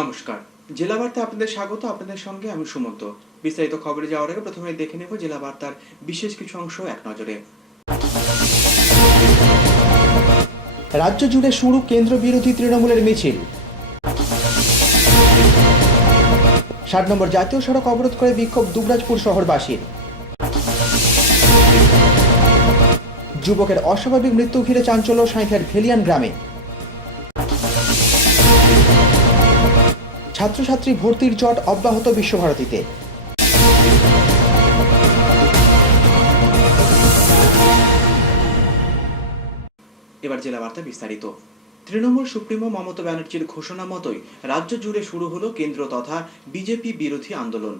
নমস্কার, জেলা বার্তা আপনাদের স্বাগত। আপনাদের সঙ্গে আমি সুমন্ত। বিস্তারিত খবরে যাওয়ার আগে প্রথমে দেখে নেব জেলা বার্তার বিশেষ কিছু অংশ এক নজরে। রাজ্য জুড়ে শুরু কেন্দ্র বিরোধী তৃণমূলের মিছিল। 7 নম্বর জাতীয় সড়ক অবরোধ করে বিক্ষোভ দুবরাজপুর শহরবাসীর। যুবকের অস্বাভাবিক মৃত্যু ঘিরে চাঞ্চল্য সাঁইথিয়ার ভেলিয়ান গ্রামে। ছাত্রছাত্রী ভর্তির জট অব্যাহত বিশ্বভারতীতে। এবার জেলা বার্তা বিস্তারিত। তৃণমূল সুপ্রিমো মমতা ব্যানার্জির ঘোষণা মতোই রাজ্য জুড়ে শুরু হলো কেন্দ্র তথা বিজেপি বিরোধী আন্দোলন।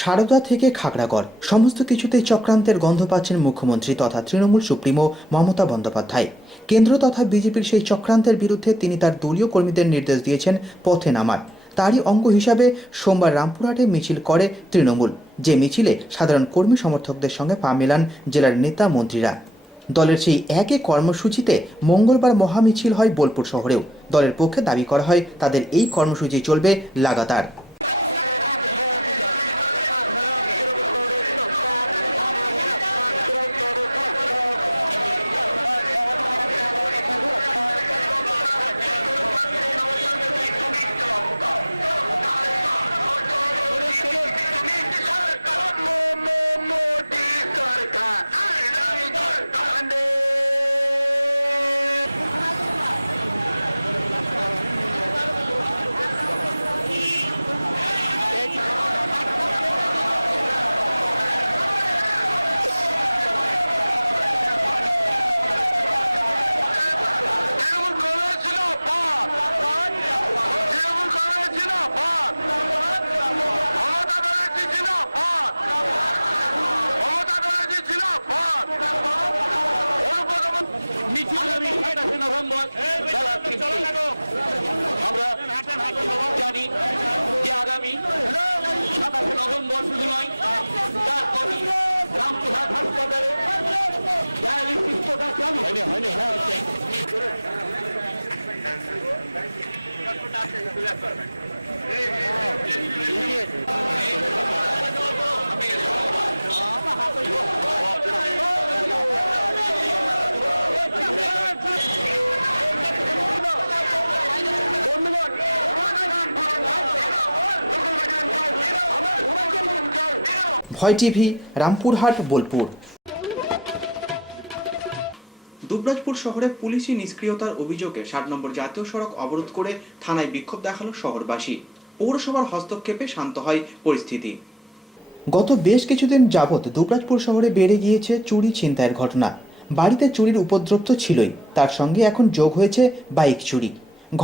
সারদা থেকে খাগড়াগড় সমস্ত কিছুতেই চক্রান্তের গন্ধ পাচ্ছেন মুখ্যমন্ত্রী তথা তৃণমূল সুপ্রিমো মমতা বন্দ্যোপাধ্যায়। কেন্দ্র তথা বিজেপির সেই চক্রান্তের বিরুদ্ধে তিনি তার দলীয় কর্মীদের নির্দেশ দিয়েছেন পথে নামার। তারই অঙ্গ হিসাবে সোমবার রামপুরহাটে মিছিল করে তৃণমূল, যে মিছিলে সাধারণ কর্মী সমর্থকদের সঙ্গে পা মেলান জেলার নেতা মন্ত্রীরা। দলের সেই একই কর্মসূচিতে মঙ্গলবার মহামিছিল হয় বোলপুর শহরেও। দলের পক্ষে দাবি করা হয় তাদের এই কর্মসূচি চলবে লাগাতার। আমরা জানি যে আগামী 27 নভেম্বর শুধু নয়, তারপরই রামপুরহাট হাসপাতালে ডায়ালিসিস কোটা চালু হয়নি। ভয় টিভি, রামপুরহাট, বোলপুর। দুবরাজপুর শহরে পুলিশি নিষ্ক্রিয়তার অভিযোগে 7 নম্বর জাতীয় সড়ক অবরোধ করে থানায় বিক্ষোভ দেখালো শহরবাসী। পৌরসভার হস্তক্ষেপে শান্ত হয় পরিস্থিতি। গত বেশ কিছুদিন যাবৎ দুবরাজপুর শহরে বেড়ে গিয়েছে চুরি ছিনতাইয়ের ঘটনা। বাড়িতে চুরির উপদ্রব তো ছিলই, তার সঙ্গে এখন যোগ হয়েছে বাইক চুরি।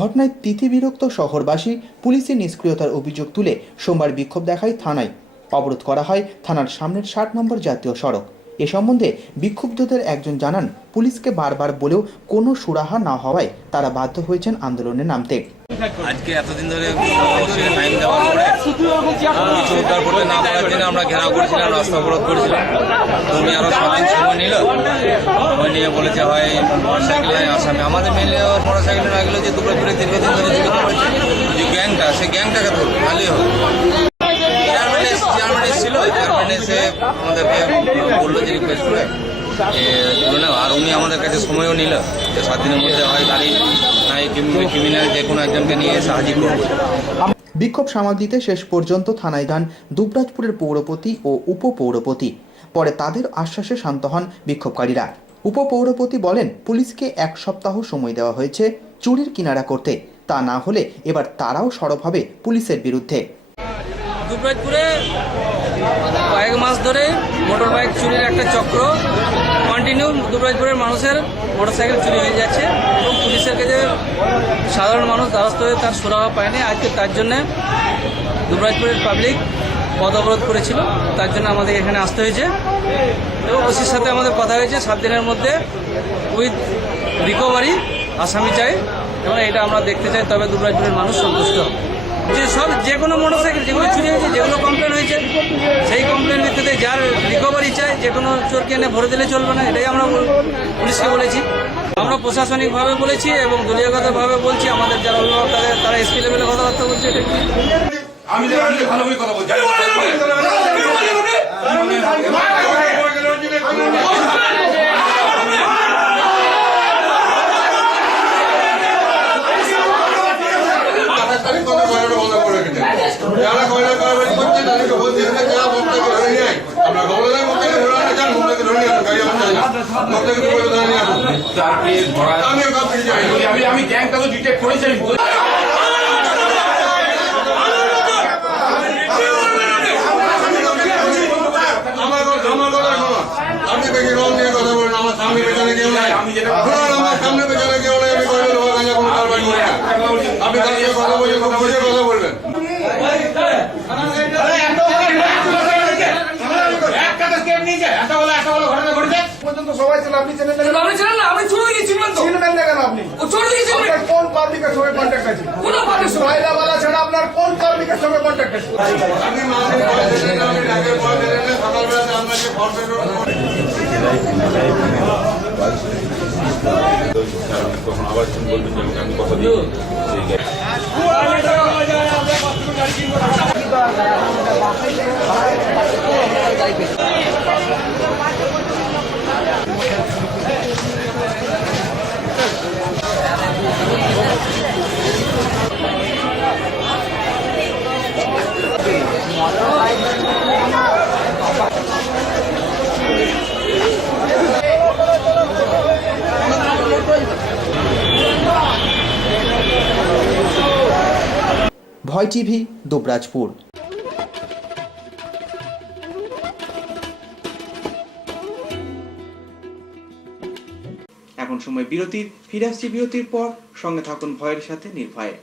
ঘটনায় তিতিবিরক্ত শহরবাসী পুলিশি নিষ্ক্রিয়তার অভিযোগ তুলে সোমবার বিক্ষোভ দেখায় থানায়। অবরোধ করা হয় থানার সামনের 7 নম্বর জাতীয় সড়ক। এ সম্বন্ধে বিক্ষুব্ধদের একজন জানান, পুলিশকে বারবার বলেও কোনো সুরাহা না হওয়ায় তারা বাধ্য হয়েছেন আন্দোলনে নামতে। আজকে এতদিন ধরে আমরা ঘেরাও করেছিলাম, রাস্তা অবরোধ করেছিলাম। উনি আরো সারাদিন সময় নিল, সময় নিয়ে বলেছে হয় মোটরসাইকেলে আসামি। আমাদের মেলে মোটরসাইকেলে লাগলো যে দুপুরে ঘুরে দীর্ঘদিন ধরে যে গ্যাংটা, সেই গ্যাংটাকে ধরবো ভালোই হবে। আর উনি আমাদের কাছে সময়ও নিল যে 7 দিনের মধ্যে হয় গাড়ি নাই ক্রিমিনাল যে কোনো একজনকে নিয়ে এসে হাজির করবো। বিক্ষোভ সামাল দিতে শেষ পর্যন্ত থানায় যান দুবরাজপুরের পৌরপতি ও উপপৌরপতি। পরে তাদের আশ্বাসে শান্ত হন বিক্ষোভকারীরা। উপপৌরপতি বলেন, পুলিশকে 1 সপ্তাহ সময় দেওয়া হয়েছে চুরির কিনারা করতে, তা না হলে এবার তারাও সরব হবে পুলিশের বিরুদ্ধে। দুবরাজপুরে কয়েক মাস ধরে মোটর বাইক চুরির একটা চক্র কন্টিনিউ। দুবরাজপুরের মানুষের মোটরসাইকেল চুরি হয়ে যাচ্ছে এবং পুলিশের কাছে সাধারণ মানুষ দ্বারস্থ হয়ে তার সুরাহা পায়নি। আজকে তার জন্যে দুবরাজপুরের পাবলিক পথ অবরোধ করেছিল, তার জন্য আমাদের এখানে আসতে হয়েছে এবং ওসির সাথে আমাদের কথা হয়েছে 7 দিনের মধ্যে উইথ রিকভারি আসামি চাই এবং এটা আমরা দেখতে চাই, তবে দুবরাজপুরের মানুষ সন্তুষ্ট। যে কোনো মোটরসাইকেল যেগুলো চুরি হয়েছে, যেগুলো কমপ্লেন হয়েছে, সেই কমপ্লেন ভিত্তিতে যার রিকভারি চাই, যে কোনো চোরকে এনে ভরে দিলে চলবে না, এটাই আমরা পুলিশকে বলেছি। আমরা প্রশাসনিকভাবে বলেছি এবং দলীয়গতভাবে বলছি, আমাদের যারা অন্য তারা এসপি লেভেলে কথাবার্তা বলছে। আমি ভালোভাবে কথা বলছি। আমি গ্যাংটা তো ডিটেক্ট করেছি। সবাই ছিল, আপনি ছিলেন না? আমি চলে গেছিলাম তো। ছিলেন না কেন আপনি? ও চলে গেছিলেন। আপনার কোন পাবলিকের সঙ্গে কন্টাক্ট আছে? কোন পাবলিক রায়দাওয়ালা ছাড়া আপনার কোন পাবলিকের সঙ্গে কন্টাক্ট আছে? আমি মাঝে পয়সা দেন, আমি টাকা পয়সা দেন, সকালবেলা আপনাকে ফটো তখন আবার বলবেন যে আমি কথা দিই ভয় টিভি, দুবরাজপুর। এখন সময় বিরতির, ফিরে আসছি বিরতির পর। সঙ্গে থাকুন ভয়ের সাথে নির্ভয়ে।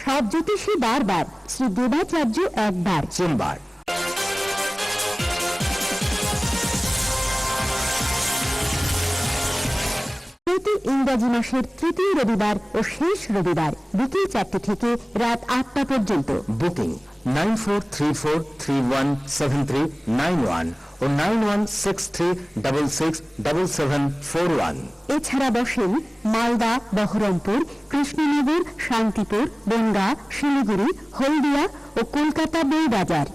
সব জ্যোতিষী বারবার, শ্রী দেবাচার্য একবার। সোমবার প্রতি ইংরাজি মাসের তৃতীয় রবিবার ও শেষ রবিবার বিকেল 4টে থেকে রাত 8টা পর্যন্ত। বুকিং 9434317391 ও 9163667741। এছাড়া বসেন মালদা, বহরমপুর, কৃষ্ণনগর, শান্তিপুর, বনগাঁ, শিলিগুড়ি, হলদিয়া ও কলকাতা বইবাজার।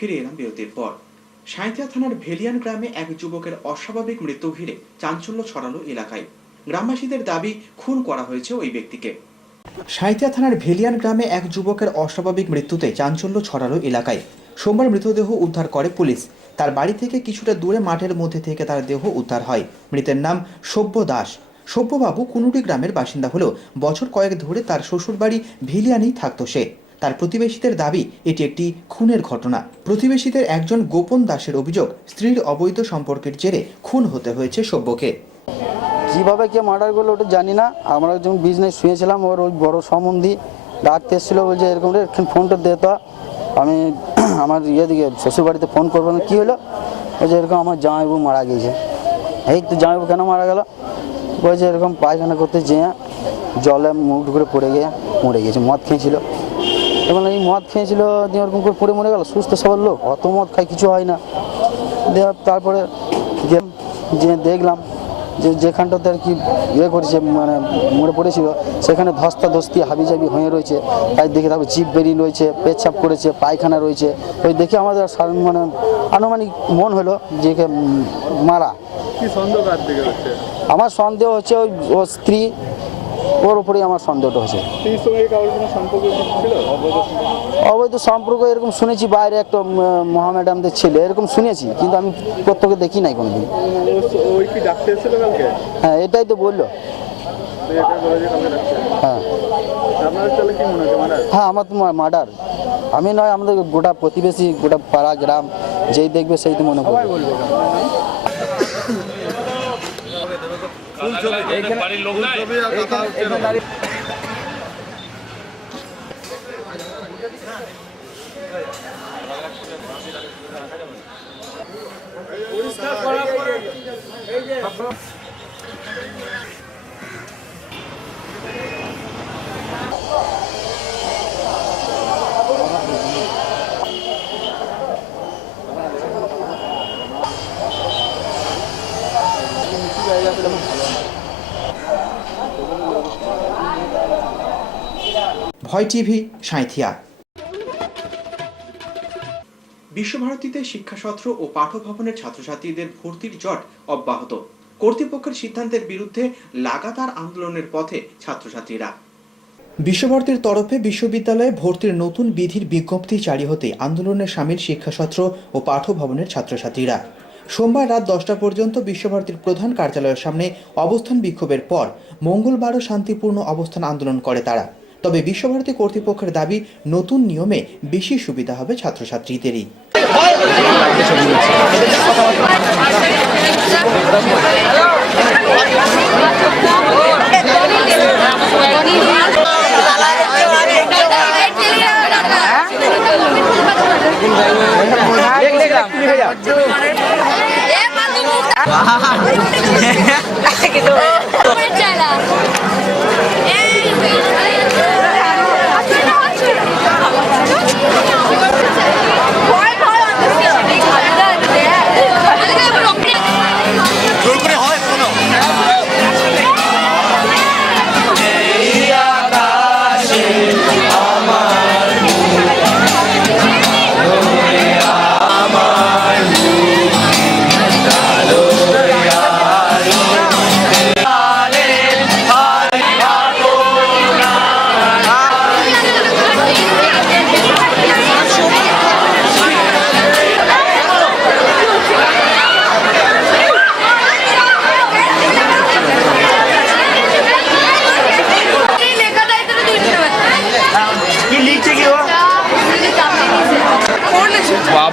ফিরে এলাম বিরতির পর। সাঁইথিয়া থানার ভেলিয়ান গ্রামে এক যুবকের অস্বাভাবিক মৃত্যু ঘিরে চাঞ্চল্য ছড়ালো এলাকায়। গ্রামবাসীদের দাবি খুন করা হয়েছে ওই ব্যক্তিকে। সাঁইথিয়া থানার ভেলিয়ান গ্রামে এক যুবকের অস্বাভাবিক মৃত্যুতে চাঞ্চল্য ছড়ালো এলাকায়। সোমবার মৃতদেহ উদ্ধার করে পুলিশ। তার বাড়ি থেকে কিছুটা দূরে মাঠের মধ্যে থেকে তার দেহ উদ্ধার হয়। মৃতের নাম সব্য দাস। সব্যবাবু কুনুটি গ্রামের বাসিন্দা হলেও বছর কয়েক ধরে তার শ্বশুরবাড়ি ভেলিয়ানেই থাকতো সে। তার প্রতিবেশীদের দাবি এটি একটি খুনের ঘটনা। প্রতিবেশীদের একজন গোপন দাসের অভিযোগ, স্ত্রীর অবৈধ সম্পর্কের জেরে খুন হতে হয়েছে সব্যকে। কীভাবে কে মার্ডার করলো ওটা জানি না। আমরা যখন বিজনেস শুয়েছিলাম, ওর ওই বড় সম্বন্ধী ডাকতে এসেছিলো, বলছে এরকম রে ফোনটা দে তো, আমি আমার দিকে শ্বশুরবাড়িতে ফোন করবো। না কী হলো? বলছে এরকম আমার জামাইবাবু মারা গিয়েছে। এই তো জামাইবাবু কেন মারা গেল? বলছে এরকম পায়খানা করতে যেয়ে জলে মুখ করে পড়ে গিয়ে মরে গেছে, মদ খেয়েছিল। এবং এই মদ খেয়েছিল দিয়ে ওরকম করে পড়ে মরে গেল। সুস্থ সবল লোক, অত মদ খায় কিছু হয় না। দিয়ে তারপরে যে দেখলাম যেখানটাতে আর কি করেছে, মানে মরে পড়েছিল, সেখানে ধস্তাধস্তি হাবিজাবি হয়ে রয়েছে। তাই দেখে তারপর জিভ বেরিয়ে রয়েছে, পেচ্ছাপ করেছে, পায়খানা রয়েছে। ওই দেখে আমাদের মানে আনুমানিক মন হলো যে মারা। কি সন্দেহ কার দিকে হচ্ছে? আমার সন্দেহ হচ্ছে ওর স্ত্রী, ওর উপরেই আমার সন্দেহটা হচ্ছে। অবৈধ সম্পর্ক এরকম শুনেছি, বাইরে একটা মহাম্যাডামদের ছেলে এরকম শুনেছি, কিন্তু আমি প্রত্যেকে দেখি নাই কোনোদিন। হ্যাঁ, এটাই তো বললো। হ্যাঁ হ্যাঁ, আমার তো মার্ডার। আমি নয়, আমাদের গোটা প্রতিবেশী, গোটা পাড়া গ্রাম যেই দেখবে সেই তো মনে করবে। ভয় টিভি, সাঁইথিয়া। বিশ্বভারতীতে শিক্ষাসত্র ও পাঠভবনের ছাত্রছাত্রীদের ভর্তির জট অব্যাহত। কর্তৃপক্ষের সিদ্ধান্তের বিরুদ্ধে লাগাতার আন্দোলনের পথে ছাত্রছাত্রীরা। বিশ্বভারতীর তরফে বিশ্ববিদ্যালয়ে ভর্তির নতুন বিধির বিজ্ঞপ্তি জারি হতে আন্দোলনে সামিল শিক্ষাসত্র ও পাঠভবনের ছাত্রছাত্রীরা সোমবার রাত 10টা পর্যন্ত বিশ্বভারতীর প্রধান কার্যালয়ের সামনে অবস্থান বিক্ষোভের পর মঙ্গলবারও শান্তিপূর্ণ অবস্থান আন্দোলন করে তারা। তবে বিশ্বভারতী কর্তৃপক্ষের দাবি, নতুন নিয়মে বেশি সুবিধা হবে ছাত্রছাত্রীদেরই।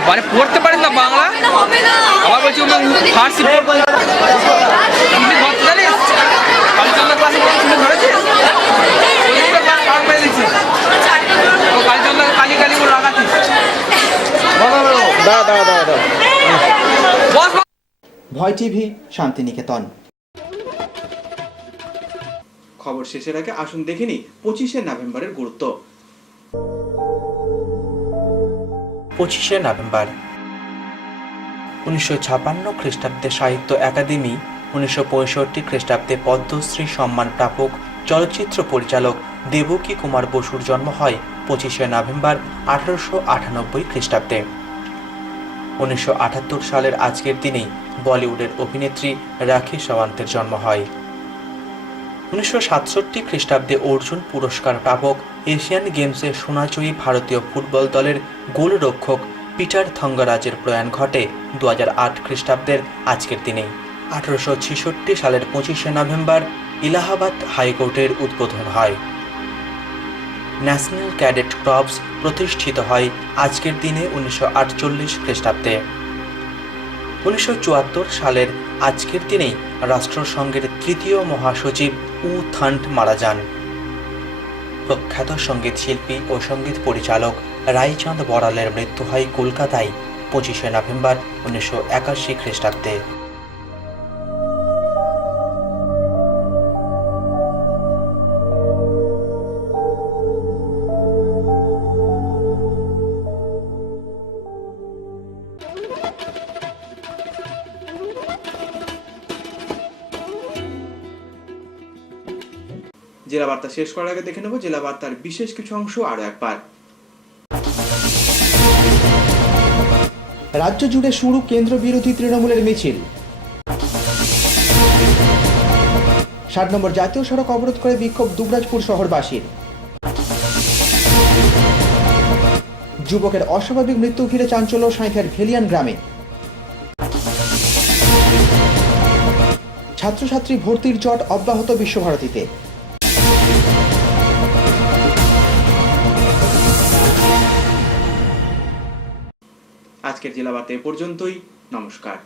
মানে পড়তে পারিস না বাংলা, আবার বলছি ফার্সি ভয় টিভি, শান্তিনিকেতন। খবর শেষের আগে আসুন দেখে নিই 25শে নভেম্বরের গুরুত্ব। 25শে নভেম্বর 1956 খ্রিস্টাব্দে সাহিত্য একাডেমি, 1965 খ্রিস্টাব্দে পদ্মশ্রী সম্মান প্রাপক চলচ্চিত্র পরিচালক দেবকী কুমার বসুর জন্ম হয় 25শে নভেম্বর 1898 খ্রিস্টাব্দে। 1978 সালের আজকের দিনেই বলিউডের অভিনেত্রী রাখি সাওয়ান্তের জন্ম হয়। 1967 খ্রিস্টাব্দে অর্জুন পুরস্কার প্রাপক এশিয়ান গেমসে সোনাজয়ী ভারতীয় ফুটবল দলের গোলরক্ষক পিটার থঙ্গরাজের প্রয়াণ ঘটে 2008 খ্রিস্টাব্দের আজকের দিনে। 1866 সালের 25শে নভেম্বর ইলাহাবাদ হাইকোর্টের উদ্বোধন হয়। ন্যাশনাল ক্যাডেট কর্পস প্রতিষ্ঠিত হয় আজকের দিনে 1948 খ্রিস্টাব্দে। 1974 সালের আজকের দিনেই রাষ্ট্রসংঘের তৃতীয় মহাসচিব উ থান্ট মারা যান। প্রখ্যাত সঙ্গীত শিল্পী ও সঙ্গীত পরিচালক রায়চাঁদ বড়ালের মৃত্যু হয় কলকাতায় 25শে নভেম্বর 1981 খ্রিস্টাব্দে। জেলা বার্তা শেষ করার আগে দেখে নেব জেলা বার্তার বিশেষ কিছু অংশ আরো একবার। রাজ্য জুড়ে শুরু কেন্দ্র বিরোধী তৃণমূলের মিছিল। 7 নম্বর জাতীয় সড়ক অবরোধ করে বিক্ষোভ দুবরাজপুর শহরবাসীর। যুবকের অস্বাভাবিক মৃত্যু ঘিরে চাঞ্চল্য সাঁইথিয়ার ভেলিয়ান গ্রামে। ছাত্রছাত্রী ভর্তির জট অব্যাহত বিশ্বভারতীতে। আজকের জেলা বার্তা এ পর্যন্তই। নমস্কার।